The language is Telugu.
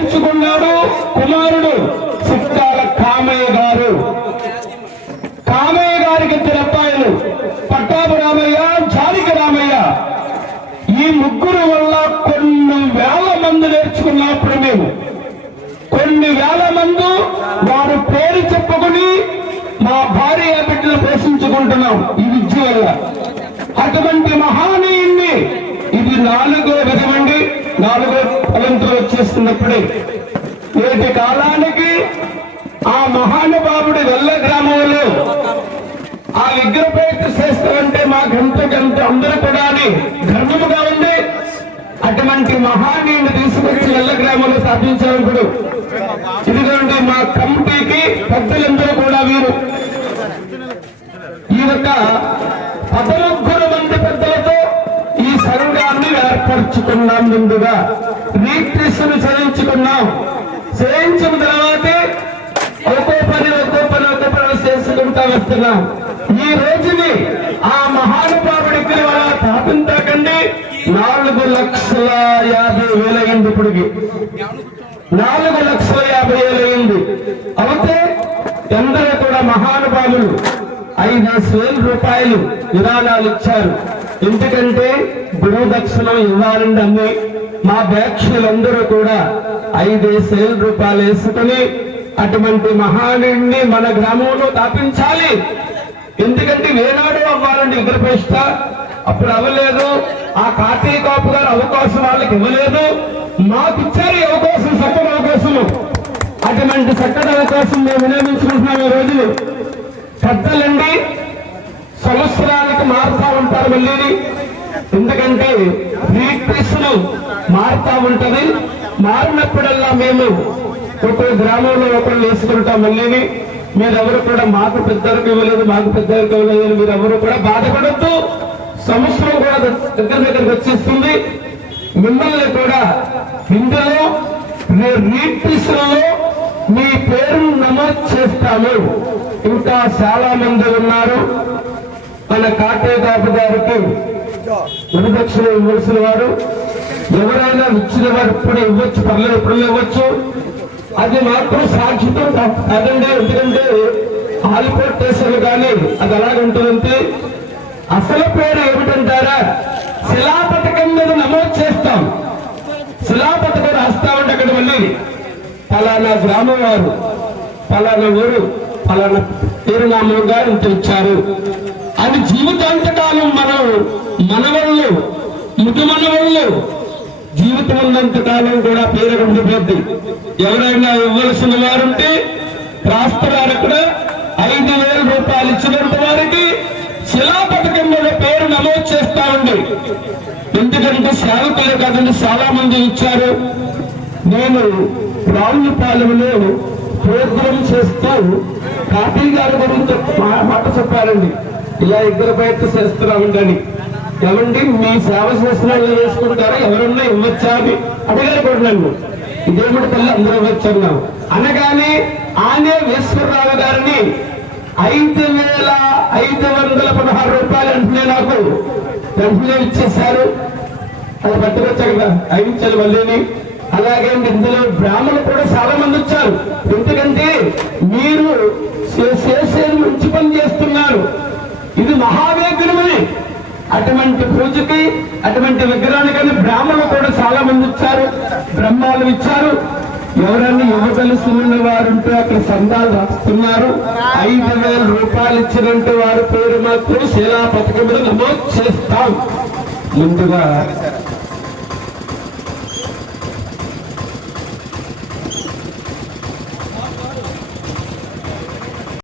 చేర్చుకున్నాడు కుమారుడు చిట్టాల కామయ్య గారు. కామయ్య గారికి ఇద్దరు అబ్బాయిలు పట్టాభి రామయ్య జాలిక రామయ్య. ఈ ముగ్గురు వల్ల కొన్ని వేల మంది నేర్చుకున్నప్పుడు మేము. కొన్ని వేల మంది వారు పేరు చెప్పుకుని మా భార్య బిడ్డలు పోషించుకుంటున్నాం ఈ విద్య వల్ల అటువంటి మహానీయుణ్ణి ఇది నాలుగు నాలుగో ఫలంతో వచ్చేస్తున్నప్పుడే నేటి కాలానికి ఆ మహానుభావుడి వెల్ల గ్రామంలో ఆ విగ్రహపేట చేస్తామంటే మాకెంతో ఎంత అందరూ కూడా అని గర్వముగా ఉంది. అటువంటి మహానీయుని తీసుకొచ్చి వెల్ల గ్రామంలో స్థాపించారు ఇప్పుడు. ఇదిగోండి మా కమిటీకి పెద్దలందరూ కూడా వీరు. ఈ యొక్క ఏర్పరచుకున్నాం ముందుగా. రీట్రిస్టులు చేయించుకున్నాం. చేయించిన తర్వాతే ఒక్కో పని ఒక్కో పని ఒక్కో పని చేసుకుంటా వస్తున్నాం. ఈ రోజుని ఆ మహానుభావుడికి వాళ్ళ తాపింతకండి నాలుగు లక్షల యాభై వేలైంది ఇప్పటికి. నాలుగు లక్షల యాభై వేలయ్యింది అయితే ఎందరో కూడా మహానుభావులు ఐదు వేల రూపాయలు విరాళాలు ఇచ్చారు. ఎందుకంటే గురువు దక్షిణం ఇవ్వాలండి అన్ని మా వ్యాఖ్యలందరూ కూడా ఐదేసి రూపాయలు వేసుకుని అటువంటి మహానుడిని మన గ్రామంలో తాపించాలి. ఎందుకంటే వేనాడు అవ్వాలండి విగ్రహప్రతిష్ట అప్పుడు అవ్వలేదు. ఆ కార్తీక కాపు గారు అవకాశం వాళ్ళకి ఇవ్వలేదు. మాకు ఇచ్చారు అవకాశం చక్కటి అవకాశము అటువంటి చక్కటి అవకాశం మేము వినియోగించుకుంటున్నాం ఈ రోజు. పెద్దలండి సంవత్సరానికి మారుతా ఉంటారు మళ్ళీ ఎందుకంటే రీక్రిస్టులు మారుతా ఉంటది. మారినప్పుడల్లా మేము ఒక గ్రామంలో ఒకళ్ళు వేసుకుంటాం మళ్ళీ మీరెవరు కూడా మాకు పెద్దలకు ఇవ్వలేదు మాకు పెద్దలకు ఇవ్వలేదు మీరెవరు కూడా బాధపడద్దు. సంవత్సరం కూడా దగ్గర దగ్గరకు వచ్చేస్తుంది. మిమ్మల్ని కూడా ఇందులో రీక్రిస్టులలో మీ పేరు నమోదు చేస్తాము. ఇంకా చాలా మంది ఉన్నారు. మన కాటే కాపు గారికి గురుదక్షిణ ఇవ్వాల్సిన వారు. ఎవరైనా ఇచ్చిన వారు ఇప్పుడు ఇవ్వచ్చు పర్లేదు ఇప్పుడు ఇవ్వచ్చు. అది మాత్రం సాక్షితం కాదండి ఎందుకంటే ఆలిపోటేషన్ కానీ అది అలాగే అసలు పేరు ఏమిటంటారా? శిలాపథకం మీద నమోదు చేస్తాం. శిలాపథకం రాస్తా ఉంటే అక్కడ మళ్ళీ పలానా గ్రామం వారు పలానా ఊరు పలానా పేరునామంగా ఇంత ఇచ్చారు అది జీవితాంతకాలం మనం మనవళ్ళు ముదు మనవళ్ళు. జీవితం ఉన్నంత కాలం కూడా పేరు ఉండిపోద్ది. ఎవరైనా ఇవ్వవలసిన వారుంటే రాస్తారు అక్కడ. ఐదు వేల రూపాయలు ఇచ్చినంత వారికి శిలా పథకం మీద పేరు నమోదు చేస్తా ఉంది. ఎందుకంటే సేవకులు కదండి చాలా మంది ఇచ్చారు. నేను రావులపాలెంలో ప్రోగ్రాం చేస్తూ కాపీ గారి గురించి మా- మాట చెప్పారండి ఇలా ఇద్దరు బయట చేస్తున్నామండి అని ఎవండి మీ సేవ చేసిన వాళ్ళు చేసుకుంటారా? ఎవరన్నా ఇవ్వచ్చా అని అడిగారు కూడా నన్ను. ఇదేమిటి తల్లి అందరూ ఇవ్వచ్చున్నాం అనగానే ఆనే ఈశ్వరరావు గారిని ఐదు వేల ఐదు వందల పదహారు రూపాయలు అంటున్నాయి నాకు వెంటనే ఇచ్చేశారు. అది పట్టుకొచ్చాక కదా? అయించాలి మళ్ళీని. అలాగే ఇందులో బ్రాహ్మణులు కూడా చాలా మంది వచ్చారు. ఎందుకంటే మీరు అటువంటి పూజకి అటువంటి విగ్రహానికని బ్రాహ్మణులు కూడా చాలా మంది వచ్చారు బ్రహ్మాలు ఇచ్చారు. ఎవరన్నా యువతలు సున్న వారుంటే అక్కడ సందాలు రాస్తున్నారు. ఐదు వేల రూపాయలు ఇచ్చినట్టు వారి పేరు మాత్రం శిలా పథకం మీద నమోదు చేస్తాం. ముందుగా